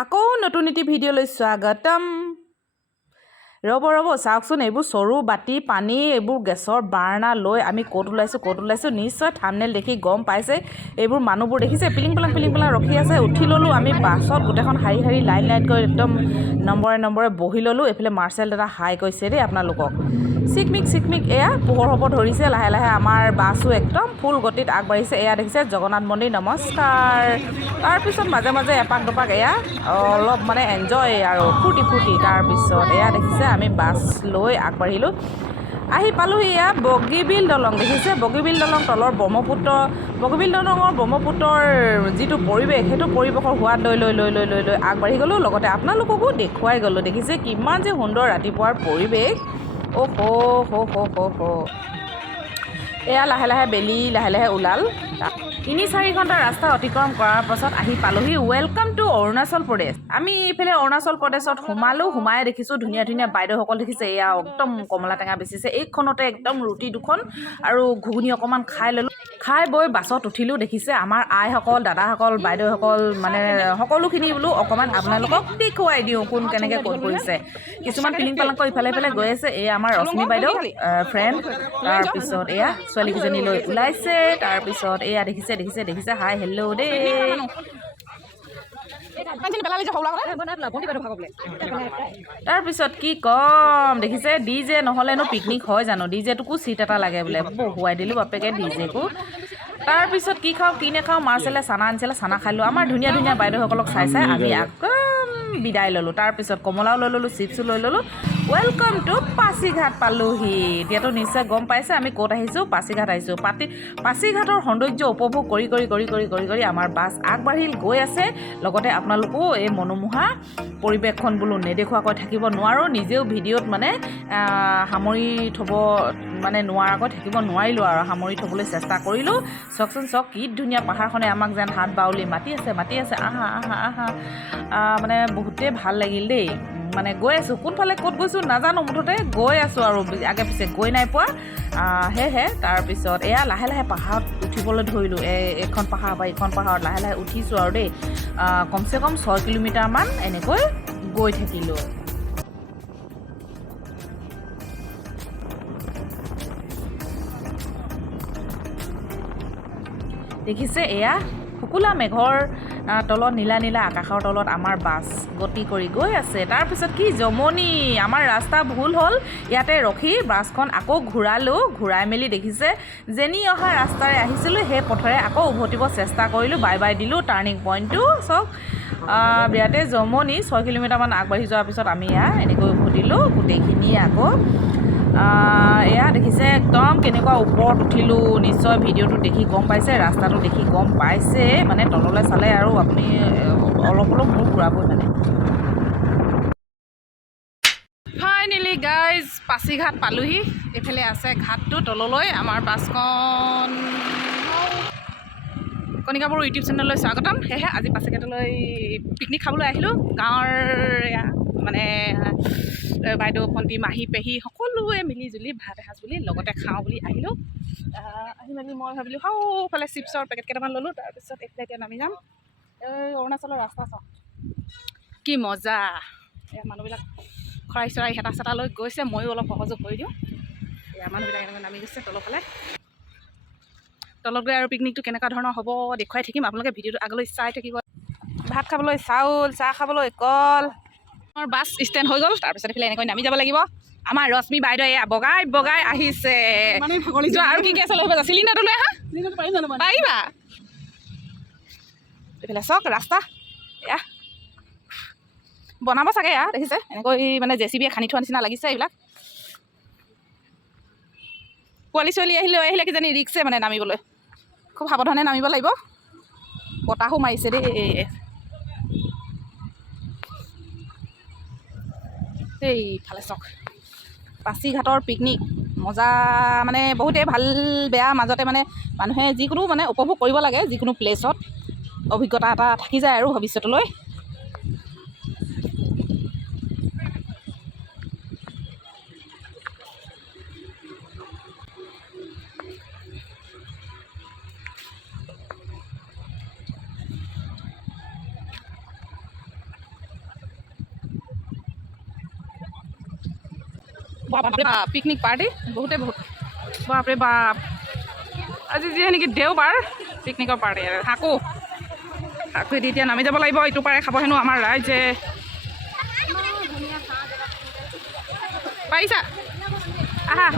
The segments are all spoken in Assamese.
আকৌ নতুন এটি ভিডিঅ'লৈ স্বাগতম ৰ'ব চাওকচোন এইবোৰ চৰু বাতি পানী এইবোৰ গেছৰ বাৰ্ণা লৈ আমি ক'ত ওলাইছোঁ নিশ্চয় থাম্বনেইল দেখি গম পাইছে এইবোৰ মানুহবোৰ দেখিছে পিলিং পালাং ৰখি আছে উঠি ল'লোঁ আমি বাছত গোটেইখন শাৰী লাইনকৈ একদম নম্বৰে বহি ল'লোঁ এইফালে মাৰ্চেল দাদা হাই কৈছে দেই আপোনালোকক চিকমিক এয়া পোহৰ হ'ব ধৰিছে লাহে আমাৰ বাছো একদম ফুল গতিত আগবাঢ়িছে এয়া দেখিছে জগন্নাথ মন্দিৰ নমস্কাৰ তাৰপিছত মাজে এপাক দুপাক এয়া অলপ মানে এনজয় আৰু ফূৰ্তি তাৰপিছত এয়া দেখিছে আমি বাছ লৈ আগবাঢ়িলোঁ আহি পালোহি এয়া বগীবিল দলং দেখিছে বগীবিল দলং তলৰ বগীবিল দলঙৰ ব্ৰহ্মপুত্ৰৰ যিটো পৰিৱেশ সেইটো পৰিৱেশৰ সোৱাদ লৈ আগবাঢ়ি গ'লোঁ লগতে আপোনালোককো দেখুৱাই গ'লোঁ দেখিছে কিমান যে সুন্দৰ ৰাতিপুৱাৰ পৰিৱেশ এয়া লাহে বেলি লাহে ওলাল 3-4 ঘণ্টা ৰাস্তা অতিক্ৰম কৰাৰ পাছত আহি পালোহি ৱেলকাম টু অৰুণাচল প্ৰদেশ আমি এইফালে অৰুণাচল প্ৰদেশত সোমাই দেখিছোঁ ধুনীয়া বাইদেউসকল দেখিছে এয়া একদম কমলা টেঙা বেচিছে এইখনতে একদম ৰুটি দুখন আৰু ঘুগুনি অকণমান খাই ল'লোঁ খাই বৈ বাছত উঠিলোঁ দেখিছে আমাৰ আইসকল দাদাসকল বাইদেউসকল মানে সকলোখিনি বোলো অকণমান আপোনালোকক দেখুৱাই দিওঁ কোন কেনেকৈ ক'ত কৰিছে কিছুমান পিলিং পালাংকৈ ইফালে গৈ আছে এয়া আমাৰ ৰশ্মি বাইদেউ ফ্ৰেণ্ড তাৰপিছত এয়া ছোৱালীকেইজনী লৈ ওলাইছে তাৰপিছত এয়া দেখিছে হাই হেল্ল' দেই তাৰপিছত কি কম দেখিছে ডিজে নহ'লেনো পিকনিক হয় জানো ডিজেটোকো চিট এটা লাগে বোলে বহুৱাই দিলোঁ বাপেকে ডিজেকো তাৰপিছত কি খাওঁ কি নাখাওঁ মাৰ্চেলে চানা আনিছিলে চানা খালোঁ আমাৰ ধুনীয়া বাইদেউসকলক চাই আমি একদম বিদায় ল'লোঁ তাৰপিছত কমলাও লৈ ল'লোঁ চিপছো লৈ ল'লোঁ ৱেলকাম টু পাছিঘাট পালোহি এতিয়াতো নিশ্চয় গম পাইছে আমি ক'ত আহিছোঁ পাছিঘাট আহিছোঁ পাছিঘাটৰ সৌন্দৰ্য উপভোগ কৰি আমাৰ বাছ আগবাঢ়িল গৈ আছে লগতে আপোনালোকো এই মনোমোহা পৰিৱেশখন বোলো নেদেখুৱাকৈ থাকিব নোৱাৰোঁ নিজেও ভিডিঅ'ত মানে সামৰি থ'ব মানে নোৱাৰাকৈ থাকিব নোৱাৰিলোঁ আৰু সামৰি থ'বলৈ চেষ্টা কৰিলোঁ চাওকচোন কি ধুনীয়া পাহাৰখনে আমাক যেন হাত বাউলি মাতি আছে আহা মানে বহুতেই ভাল লাগিল দেই মানে গৈ আছোঁ কোনফালে ক'ত গৈছোঁ নাজানো মুঠতে গৈ আছোঁ আৰু আগে পিছে গৈ নাই পোৱা সেয়েহে তাৰপিছত এয়া লাহে পাহাৰত উঠিবলৈ ধৰিলোঁ এইখন পাহাৰ বা এইখন পাহাৰত লাহে উঠিছোঁ আৰু দেই কমচে কম 6 কিলোমিটাৰমান এনেকৈ গৈ থাকিলোঁ দেখিছে এয়া শুকুলা মেঘৰ তলত নীলা আকাশৰ তলত আমাৰ বাছ গতি কৰি গৈ আছে তাৰপিছত কি জমনি আমাৰ ৰাস্তা ভুল হ'ল ইয়াতে ৰখি বাছখন আকৌ ঘূৰাই মেলি দেখিছে যেনি অহা ৰাস্তাৰে আহিছিলোঁ সেই পথৰে আকৌ উভতিব চেষ্টা কৰিলোঁ বাই দিলোঁ টাৰ্ণিং পইণ্টটো চাওক বিৰাটেই জমনি 6 কিলোমিটাৰমান আগবাঢ়ি যোৱাৰ পিছত আমি এনেকৈ উভতিলোঁ গোটেইখিনি আকৌ এয়া দেখিছে একদম কেনেকুৱা ওপৰত উঠিলোঁ নিশ্চয় ভিডিঅ'টো দেখি গম পাইছে ৰাস্তাটো দেখি গম পাইছে মানে তললৈ চালে আৰু আপুনি অলপ মূৰ ঘূৰাবই মানে ফাইনেলি গাইজ পাছিঘাট পালোহি এইফালে আছে ঘাটটো তললৈ আমাৰ বাছখন কণিকা বড়ো ইউটিউব চেনেললৈ স্বাগতম সেয়েহে আজি পাছিঘাটলৈ পিকনিক খাবলৈ আহিলোঁ গাঁৱৰ মানে বাইদেউ ভণ্টি মাহী পেহী সকলোৱে মিলি ভাত এসাঁজ বুলি লগতে খাওঁ বুলি আহিলোঁ আহি মেলি মই ভাবিলোঁ ফালে চিপছৰ পেকেট কেইটামান ল'লোঁ তাৰপিছত এইফালে এতিয়া নামি যাম এই অৰুণাচলৰ ৰাস্তা চাওঁ কি মজা এয়া মানুহবিলাক খৰাই চৰাই হেতা চেতা লৈ গৈছে ময়ো অলপ সহযোগ কৰি দিওঁ এয়া মানুহবিলাক এনেকৈ নামি গৈছে তলত গৈ আৰু পিকনিকটো কেনেকুৱা ধৰণৰ হ'ব দেখুৱাই থাকিম আপোনালোকে ভিডিঅ'টো আগলৈ চাই থাকিব ভাত খাবলৈ চাউল চাহ খাবলৈ কল বাছ ষ্টেণ্ড হৈ গ'ল তাৰপিছত এইফালে এনেকৈ নামি যাব লাগিব আমাৰ ৰশ্মি বাইদেউ এয়া বগাই আহিছে আৰু কি আছে লৈ চিলিণ্ডাৰটো লৈ আহা পাৰিবা এইফালে চাওক ৰাস্তা এয়া বনাব চাগে দেখিছে এনেকৈ মানে জেচিবিয়ে খান্দি থোৱা নিচিনা লাগিছে এইবিলাক পোৱালি ছোৱালী আহিলে কিজানি ৰিক্সে মানে নামিবলৈ খুব সাৱধানে নামিব লাগিব বতাহো মাৰিছে দেই এইফালে চাওক পাছিঘাটৰ পিকনিক মজা মানে বহুতেই ভাল বেয়া মাজতে মানে মানুহে যিকোনো মানে উপভোগ কৰিব লাগে যিকোনো প্লেচত অভিজ্ঞতা এটা থাকি যায় আৰু ভৱিষ্যতলৈ বাপৰে বাপ পিকনিক পাৰ্টি বহুতে বহুত বাপৰে বাপ আজি যিয়ে নেকি দেওবাৰ পিকনিকৰ পাৰ্টি শাকো শাকুৱেদি এতিয়া নামি যাব লাগিব ইটো পাৰে খাব হেনো আমাৰ ৰাইজে পাৰিছা আহা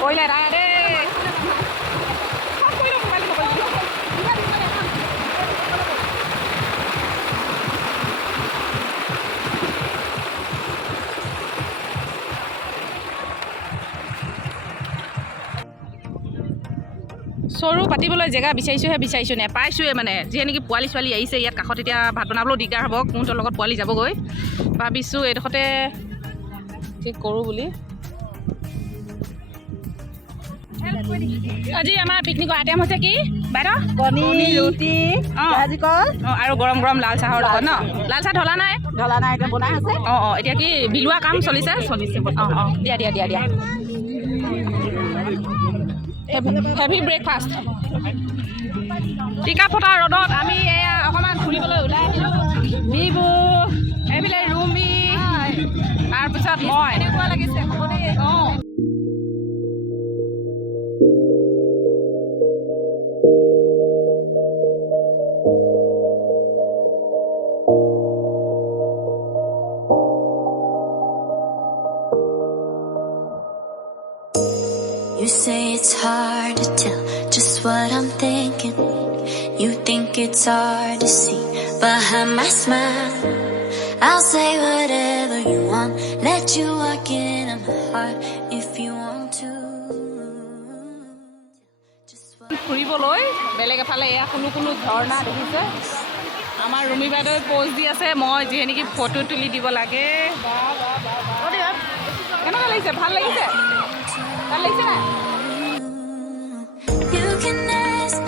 কৰিলে ৰা দেই চৰু পাতিবলৈ জেগা বিচাৰিছোঁ নেপাইছোৱে মানে যিয়ে নেকি পোৱালি ছোৱালী আহিছে ইয়াত কাষত এতিয়া ভাত বনাবলৈও দিগদাৰ হ'ব কোনটোৰ লগত পোৱালি যাবগৈ ভাবিছোঁ এইডোখৰতে ঠিক কৰোঁ বুলি আজি আমাৰ পিকনিকৰ আইটেম হৈছে কি বাইদেউ কণী ৰুটি ভাজি কল আৰু গৰম গৰম লাল চাহৰ লগত ন লাল চাহ ঢলা নাই এতিয়া বনাই আছে এতিয়া কি বিলোৱা কাম চলিছে দিয়া হেভি ব্ৰেকফাষ্ট টিকা ফটা ৰ'দত আমি এয়া অকণমান ফুৰিবলৈ ওলাই আহিলোঁ বিবু এইফালে ৰুমি তাৰপিছত মই এনেকুৱা লাগিছে You say it's hard to tell just what I'm thinking. You think it's hard to see behind my smile. I'll say whatever you want, let you walk into my heart if you want to. ফুৰিবলৈ বেলেগ এফালে এয়া কোনো ঝৰ্ণা দেখিছে আমাৰ ৰুমি বাইদেৱে প'জ দি আছে মই যিয়ে নেকি ফটো তুলি দিব লাগে কেনেকুৱা লাগিছে ভাল লাগিছে নাই You can ask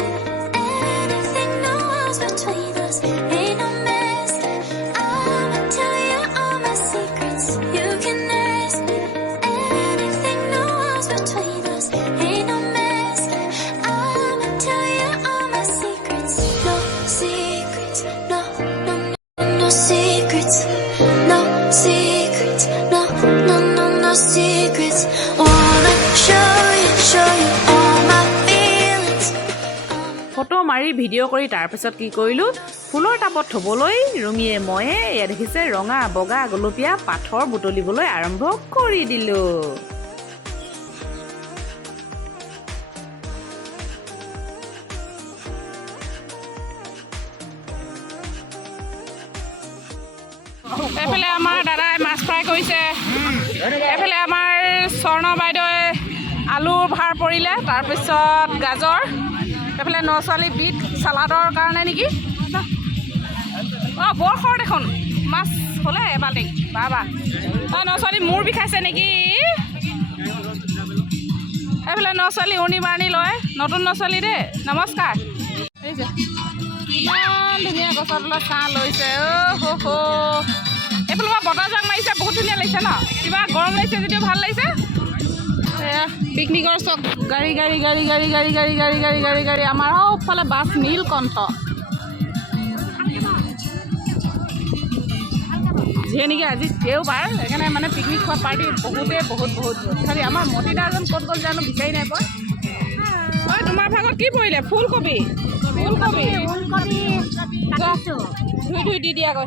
anything, no walls between us, ain't no mess. I'ma tell you all my secrets. You can ask anything, no walls between us, ain't no mess. I'ma tell you all my secrets. No secrets, no secrets, no secrets, no secrets. Wanna show you all my feelings. Photo মাৰি ভিডিঅ' কৰি তাৰপিছত কি কৰিলোঁ ফুলৰ টাবত থ'বলৈ ৰুমিয়ে ময়ে এয়া দেখিছে ৰঙা বগা গোলপীয়া পাথৰ বুটলিবলৈ আৰম্ভ কৰি দিলোঁ এইফালে আমাৰ দাদাই মাছ ফ্ৰাই কৰিছে এইফালে আমাৰ স্বৰ্ণ বাইদেৱে আলু ভাৰ পৰিলে তাৰপিছত গাজৰ এইফালে ন ছোৱালী বিট চালাডৰ কাৰণে নেকি বৰ খৰ দেখোন মাছ হ'লে এবাল্টি বাবা ন ছোৱালী মূৰ বিষাইছে নেকি এইফালে ন ছোৱালী উৰ্ণি বাৰ্ণি লয় নতুন ন ছোৱালী দেই নমস্কাৰ এই যে ইমান ধুনীয়া গছৰ তলত ছাঁ লৈছে এইফালে মই বতাহ জাক মাৰিছে বহুত ধুনীয়া লাগিছে ন কিবা গৰম লাগিছে যদিও ভাল লাগিছে পিকনিকৰ চব গাড়ী আমাৰ সৌফালে বাছ নীলকণ্ঠ যিয়ে নেকি আজি দেওবাৰ সেইকাৰণে মানে পিকনিক খোৱা পাৰ্টি বহুত খালি আমাৰ মতিদা এজন ক'ত গ'ল জানো বিচাৰি নাই পোৱা ঐ তোমাৰ ভাগত কি পৰিলে ফুলকবি ধুই দি দিয়াগৈ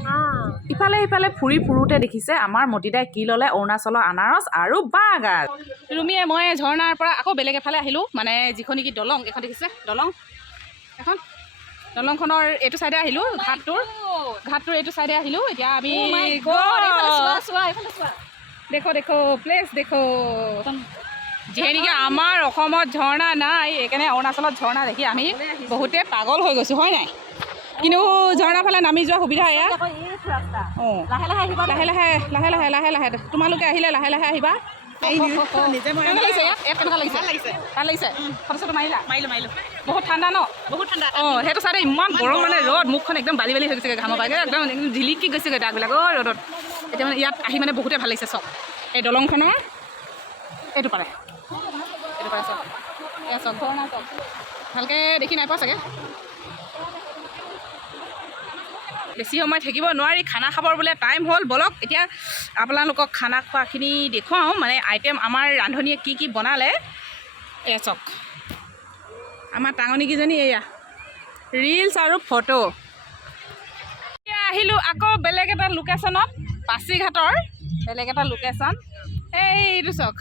ইফালে সিফালে ফুৰোঁতে দেখিছে আমাৰ মতিদাই কি ল'লে অৰুণাচলৰ আনাৰস আৰু বাঁহগাজ ৰুমিয়ে মই ঝৰ্ণাৰ পৰা আকৌ বেলেগ এফালে আহিলোঁ মানে যিখন নেকি দলং এখন দেখিছে এখন দলংখনৰ এইটো চাইডে আহিলোঁ ঘাটটোৰ এইটো চাইডে আহিলোঁ এতিয়া আমি দেখো প্লেচ দেখো যিয়ে নেকি আমাৰ অসমত ঝৰ্ণা নাই সেইকাৰণে অৰুণাচলত ঝৰ্ণা দেখি আমি বহুতে পাগল হৈ গৈছোঁ হয় নাই কিন্তু ঝৰ্ণা ফালে নামি যোৱা সুবিধা এয়া লাহে লাহে তোমালোকে আহিলে লাহে লাহে আহিবা নিজে মই কেনেকুৱা লাগিছে ইয়াত কেনেকুৱা লাগিছে ভাল লাগিছে ফটো চটো মাৰিলো বহুত ঠাণ্ডা ন বহুত ঠাণ্ডা অঁ সেইটো চাইডে ইমান গৰম মানে ৰ'দ মুখখন একদম বালি হৈ গৈছেগৈ ঘামৰ পাই একদম জিলিকি গৈছেগৈ দাগবিলাক ৰ'দত এতিয়া মানে ইয়াত আহি মানে বহুতে ভাল লাগিছে চব এই দলংখনৰ এইটো পাৰে চব এয়া চব ধৰণৰ চব ভালকৈ দেখি নাই পোৱা চাগে বেছি সময় থাকিব নোৱাৰি খানা খাবৰ বোলে টাইম হ'ল বলক এতিয়া আপোনালোকক খানা খোৱাখিনি দেখুৱাওঁ মানে আইটেম আমাৰ ৰান্ধনীয়ে কি কি বনালে এয়া চক আমাৰ টাঙনীকেইজনী এয়া ৰিলছ আৰু ফটো এতিয়া আহিলোঁ আকৌ বেলেগ এটা লোকেশ্যনত পাছিঘাটৰ বেলেগ এটা লোকেশ্যন এইটো চক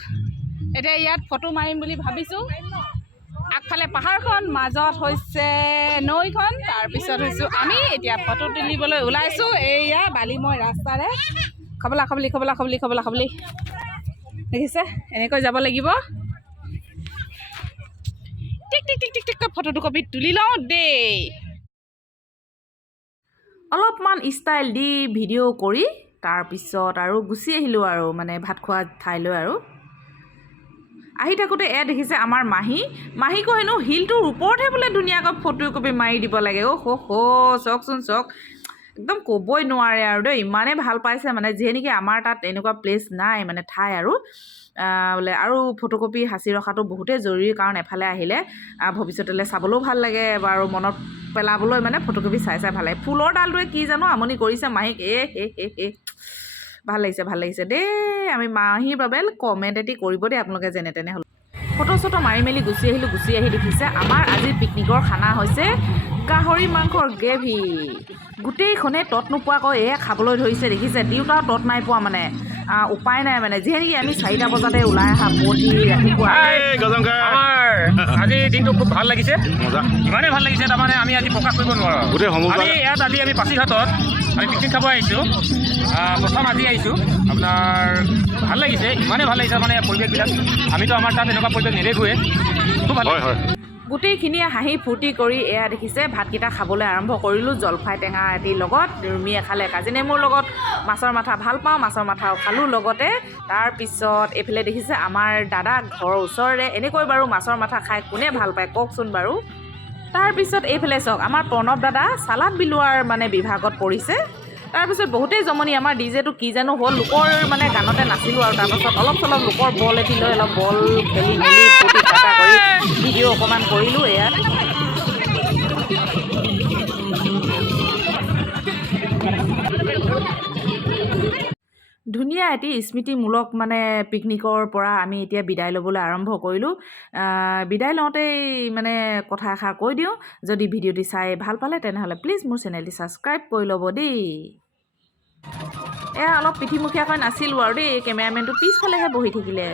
এতিয়া ইয়াত ফটো মাৰিম বুলি ভাবিছোঁ আগফালে পাহাৰখন মাজত হৈছে নৈখন তাৰপিছত হৈছোঁ আমি এতিয়া ফটো তুলিবলৈ ওলাইছোঁ এইয়া বালিময় ৰাস্তাৰে খাবলা দেখিছে এনেকৈ যাব লাগিব টিক ফটো দুকপি তুলি লওঁ দেই অলপমান ষ্টাইল দি ভিডিঅ' কৰি তাৰপিছত আৰু গুচি আহিলোঁ আৰু মানে ভাত খোৱা ঠাইলৈ আৰু আহি থাকোঁতে এয়া দেখিছে আমাৰ মাহীকো হেনো হিলটোৰ ওপৰতহে বোলে ধুনীয়াকৈ ফটো একপি মাৰি দিব লাগে চাওকচোন চাওক একদম ক'বই নোৱাৰে আৰু দেই ইমানেই ভাল পাইছে মানে যিয়ে নেকি আমাৰ তাত এনেকুৱা প্লেচ নাই মানে ঠাই আৰু বোলে আৰু ফটোকপি সাঁচি ৰখাটো বহুতেই জৰুৰী কাৰণ এফালে আহিলে ভৱিষ্যতলৈ চাবলৈও ভাল লাগে আৰু মনত পেলাবলৈ মানে ফটোকপি চাই ভাল লাগে ফুলৰ ডালটোৱে কি জানো আমনি কৰিছে মাহীক ভাল লাগিছে দেই আমি মাহীৰ বাবে কমেণ্ট এটি কৰিব দেই আপোনালোকে যেনে তেনে হ'ল ফটো চটো মাৰি মেলি গুচি আহি দেখিছে আমাৰ আজি পিকনিকৰ খানা হৈছে গাহৰি মাংসৰ গ্ৰেভি গোটেইখনে তত নোপোৱাকৈ এয়া খাবলৈ ধৰিছে দেখিছে দেউতাও তত নাই পোৱা মানে উপায় নাই মানে যিয়ে নেকি আমি 4টা বজাতে ওলাই অহা পুৱতি ৰাতিপুৱা আমাৰ আজি দিনটো খুব ভাল লাগিছে ইমানেই ভাল লাগিছে তাৰমানে আমি আজি প্ৰকাশ কৰিব নোৱাৰোঁ আমি ইয়াত আমি পাছিঘাটত আমি পিকনিক খাব আহিছোঁ প্ৰথম আজি আহিছোঁ আপোনাৰ ভাল লাগিছে ইমানেই ভাল লাগিছে মানে পৰিৱেশবিলাক আমিতো আমাৰ তাত এনেকুৱা পৰিৱেশ নেদেখোঁৱে খুব ভাল হয় গোটেইখিনিয়ে হাঁহি ফূৰ্তি কৰি এয়া দেখিছে ভাতকেইটা খাবলৈ আৰম্ভ কৰিলোঁ জলফাই টেঙা এটিৰ লগত ৰুমিয়ে খালে কাজি নেমুৰ লগত মাছৰ মাথা ভাল পাওঁ মাছৰ মাথাও খালোঁ লগতে তাৰপিছত এইফালে দেখিছে আমাৰ দাদা ঘৰৰ ওচৰৰে এনেকৈ বাৰু মাছৰ মাথা খাই কোনে ভাল পায় কওকচোন বাৰু তাৰপিছত এইফালে চাওক আমাৰ প্ৰণৱ দাদা চালাড বিলোৱাৰ মানে বিভাগত পৰিছে তাৰপিছত বহুতেই জমনি আমাৰ ডিজেটো কি জানো হ'ল লোকৰ মানে গানতে নাছিলোঁ আৰু তাৰপাছত অলপ চলপ লোকৰ বল এটি লৈ অলপ বল খেলি মেলি ফূৰ্তি ফাৰ্তা কৰি ভিডিঅ' অকণমান কৰিলোঁ এয়া ধুনীয়া এটি স্মৃতিমূলক মানে পিকনিকৰ পৰা আমি এতিয়া বিদায় ল'বলৈ আৰম্ভ কৰিলোঁ বিদায় লওঁতেই মানে কথা এষাৰ কৈ দিওঁ যদি ভিডিঅ'টি চাই ভাল পালে তেনেহ'লে প্লিজ মোৰ চেনেলটি ছাবস্ক্ৰাইব কৰি ল'ব দেই এয়া অলপ পিঠিমুখীয়াকৈ নাছিলোঁ আৰু দেই কেমেৰামেনটো পিছফালেহে বহি থাকিলে